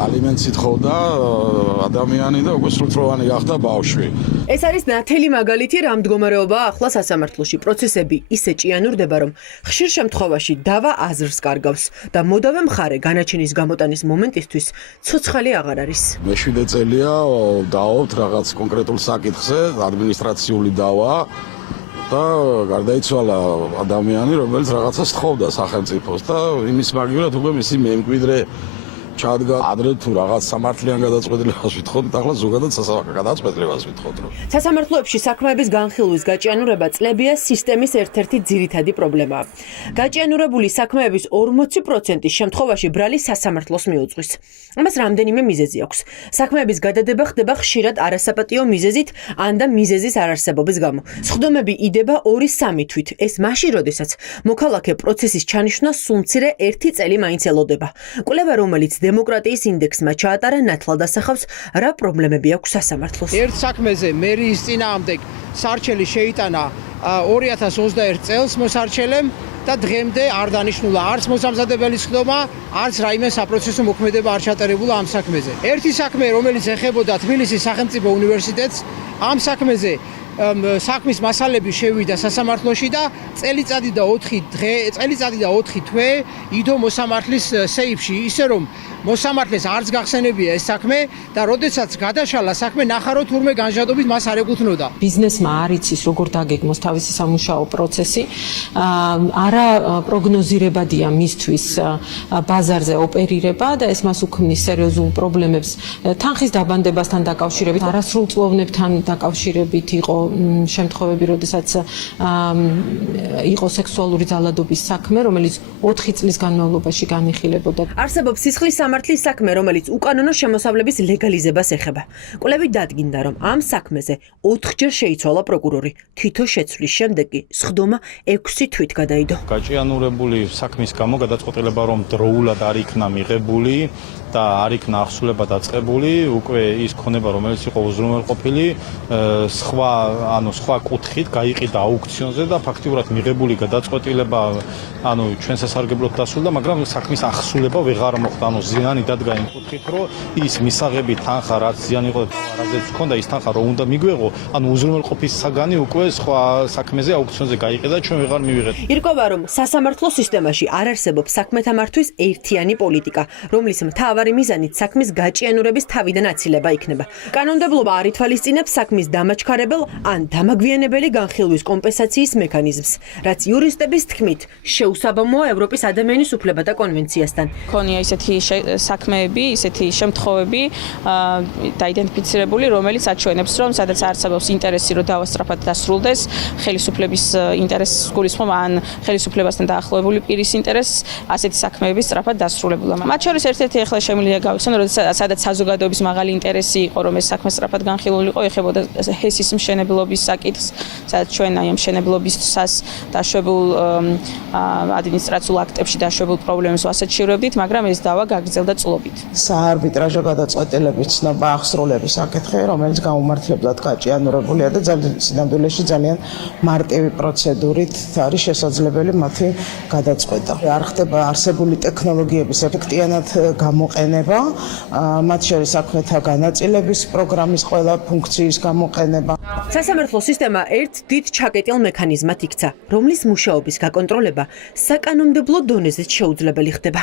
ალიმენტს ითხოვდა ადამიანი და უკვე სრულწლოვანი გახდა ბავშვი. ეს არის ნათელი მაგალითი რა მდგომარეობაა ახლა სასამართლოში. პროცესები ისე ჭიანურდება, რომ ხშირ შემთხვევაში დავა აზრს კარგავს და მოდავე მხარე განაჩენის გამოტანის მომენტისთვის ცოცხალი აღარ არის. მე-7 წელია დავობთ რაღაც კონკრეტულ საკითხზე, ადმინისტრაციული დავა და გარდაიცვალა ადამიანი, რომელიც რაღაცას თხოვდა სახელმწიფოს და იმის მაგივრად უკვე მისი მემკვიდრე ჩადგა ადრე თუ რაღაც სამართლიან გადაწყვეტილებას ვითხოვთ, ახლა ზოგადად გადაწყვეტილებას ვითხოვთ. სასამართლოებში საქმეების განხილვის გაჭიანურება წლებია სისტემის ერთ-ერთი ძირითადი პრობლემაა. გაჭიანურებული საქმეების 40% შემთხვევაში ბრალი სასამართლოს მიუძღვის. ამას რამდენიმე მიზეზი აქვს. საქმეების გადადება ხდება ხშირად არასაპატიო მიზეზით ან და მიზეზის არარსებობის გამო. სხდომები იდება 2-3 თვით. ეს მაშინ, როდესაც მოქალაქე პროცესის ჩანიშვნას სულ მცირე 1 წელი მაინც ელოდება. კვლევა, რომელიც დემოკრატიის ინდექსმა ჩაატარა, ნათლად ასახავს, რა პრობლემები აქვს სასამართლოს. ერთ საქმეზე მერიის წინააღმდეგ სარჩელი შეიტანა 2021 წელს მოსარჩელემ და დღემდე არ დანიშნულა არც მოსამზადებელი სხდომა, არც რაიმე საპროცესო მოქმედება არ ჩატარებულა ამ საქმეზე. ერთი საქმე, რომელიც ეხებოდა თბილისის სახელმწიფო უნივერსიტეტს, ამ საქმეზე საქმის მასალები შევიდა სასამართლოში და წელიწადი და 4 თვე იდო მოსამართლის სეიფში, ისე რომ მოსამართლეს არც გახსენებია ეს საქმე და როდესაც გადაშალა საქმე ნახარო თურმე განჟადობით მას არ ეკუთვნოდა. ბიზნესმა არ იცის როგორ დაგეგმოს თავისი სამუშაო პროცესი, არა პროგნოზირებადია მისთვის ბაზარზე ოპერირება და ეს მას უქმნის სერიოზულ პრობლემებს თანხის დაბანდებასთან დაკავშირებით, არასრულწლოვნებთან დაკავშირებით იყო შემთხვევები, როდესაც იყო სექსუალური ძალადობის საქმე, რომელიც 4 წლის განმავლობაში განიხილებოდა. არსებობს სისხლის სამართლის საქმე, რომელიც უკანონო შემოსავლების ლეგალიზებას ეხება. კვლევით დადგინდა, რომ ამ საქმეზე 4-ჯერ შეიცვალა პროკურორი. თითო შეცვლის შემდეგ კი სხდომა 6 თვით გადაიდო. გაჭიანურებული საქმის გამო გადაწყვეტილება, რომ დროულად არ იქნა მიღებული და არ იქნა ახსულება დაწყებული, უკვე ის ქონება, რომელიც იყო უზრუნველყოფილი, სხვა კუთხით გაიყიდა აუქციონზე და ფაქტიურად მიღებული გადაწყვეტილება, ჩვენ სასარგებლოდ დასრულდა, მაგრამ საქმის ახსულება ვეღარ მოხდა, ზიანი დადგა იმ კუთხით, რომ ის მისაღები თანხა, რაც ზიანი იყო და რაზეც ჰქონდა ის თანხა რომ უნდა მიგვეღო, უზრუნველყოფის საგანი უკვე სხვა საქმეზე აუქციონზე გაიყიდა, ჩვენ ვეღარ მივიღეთ. ირკვევა, რომ სასამართლო სისტემაში არ არსებობს საქმეთა მართვის ერთიანი პოლიტიკა, რომლის მთავარი მიზანით საქმის გაჭიანურების თავიდან აცილება იქნება. კანონმდებლობა არ ითვალისწინებს საქმის დამაჩქარებელ ან დამაგვიანებელი განხილვის კომპენსაციის მექანიზმს, რაც იურისტების თქმით შეუსაბამოა ევროპის ადამიანის უფლებათა კონვენციასთან. ქონია ისეთი საქმეები, ისეთი შემთხვევები დაიდენტიფიცირებული, რომელიც აჩვენებს, რომ სადაც არსებობს ინტერესი, რომ დავა სწრაფად დასრულდეს, ხელისუფლების ინტერესს გულისხმობ ან ხელისუფლებასთან დაახლოებული პირის ინტერესს, ასეთი საქმეები სწრაფად დასრულებულა. მათ შორის ერთ-ერთი ახლა შემიძლია გავიხსენო, სადაც საზოგადოების მაღალი ინტერესი იყო, რომ ეს საქმე სწრაფად განხილულიყო, ეხებოდა ჰესის მშენებლობის საკითხს, სადაც ჩვენ ამ მშენებლობისას დაშვებულ ადმინისტრაციულ აქტებში დაშვებულ პრობლემებს ვასაჩივრებდით, მაგრამ ეს დავა გაგრძელდა წლობით. საარბიტრაჟო გადაწყვეტილების ცნობა აღსრულების საკითხი, რომელიც გაუმართლებლად გაჭიანურებულია და სინამდვილეში ძალიან მარტივი პროცედურით არის შესაძლებელი მათი გადაწყვეტა. არ ხდება არსებული ტექნოლოგიების ეფექტიანად გამოყენება, მათ შორის საქმეთა განაწილების პროგრამის ყველა ფუნქციის გამოყენება. სასამართლო სისტემა ერთ დიდ ჩაკეტილ მექანიზმად იქცა, რომლის მუშაობის გაკონტროლება საკანონმდებლო დონეზეც შეუძლებელი ხდება.